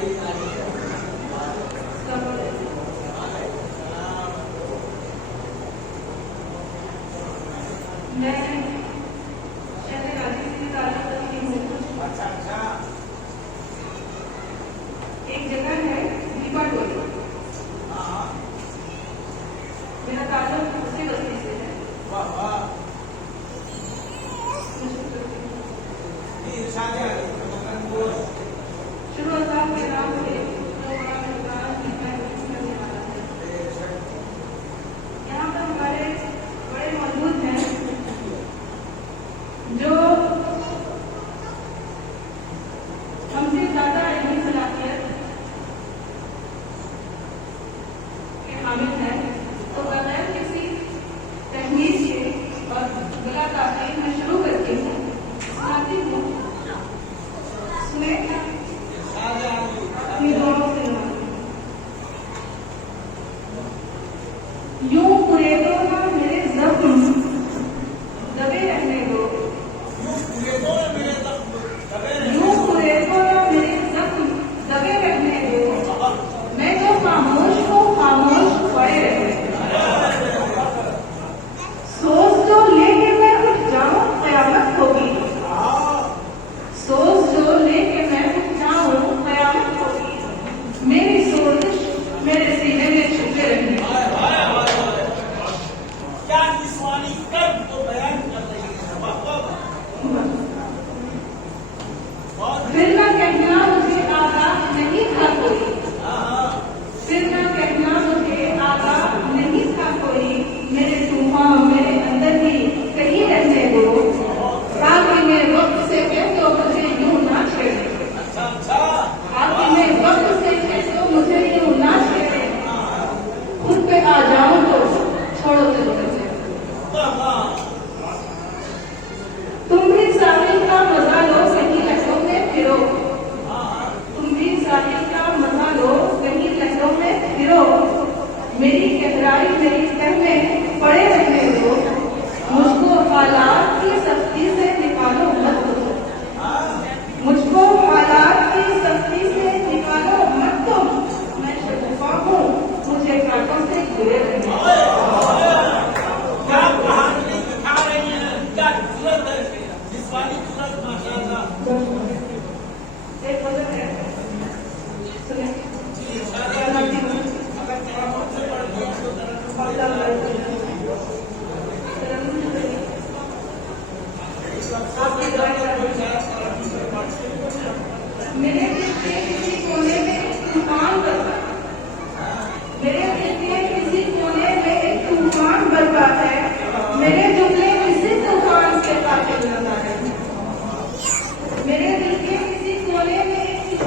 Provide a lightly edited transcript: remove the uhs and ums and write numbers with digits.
एक जगह है दीपा टोली, मेरा ताल्लुक उसी बस्ती से है। शुरू अल्लाह के नाम से यहाँ पर हमारे बड़े मौजूद हैं जो हमसे ज्यादा इल्मी सलाहियत के हामिल है। तो बगैर किसी तहमीज के और गला ताक़ीद में शुरू करती हूँ, सुनाती हूँ, सुने अपनी दोनों से यूं कुरेदो ना मेरे ज़ख्म दबे रहने दो, यूं कुरेदो ना मेरे ज़ख्म दबे रहने दो, मैं जो खामोश हूँ खामोश पड़े रहने दो। सोच जो लेके मैं उठ जाऊं क़यामत होगी, सोच जो लेके मैं उठ जाऊं क़यामत होगी, मेरी सोच मेरे सीने में छुपे रहने दो। फिर ना कहना मुझे आगाह नहीं था कोई, फिर ना कहना मुझे आगाह नहीं था कोई, मेरे तूफान मेरे अंदर ही कहीं रहने दो, ताकि मैं वक्त से कह दो मुझे यूं ना छेड़े, ताकि मैं वक्त से कह दो मुझे यूं ना छेड़े, खुद पे आ जाऊं तो छोड़ो चलो मुझे। तुम भी साहिल का मजा लो कहीं लहरों में फिरो, तुम भी साहिल का मजा लो कहीं लहरों में फिरो, मेरी गहराई मेरी तह में पड़े रहने दो, मुझको हालात की सख्ती से निकालो मत दो, मुझको हालात की सख्ती से निकालो मत दो, मैं शगुफा हूँ मुझे कांटों से घिरे रहने दो। एक वजह है, सुने मेरे दिल के किसी कोने में एक तूफान बरपा, मेरे दिल के किसी कोने में एक तूफान बरपा है, मेरे जुमले किसी तूफान से कातिल लगा है, मेरे दिल के किसी कोने में एक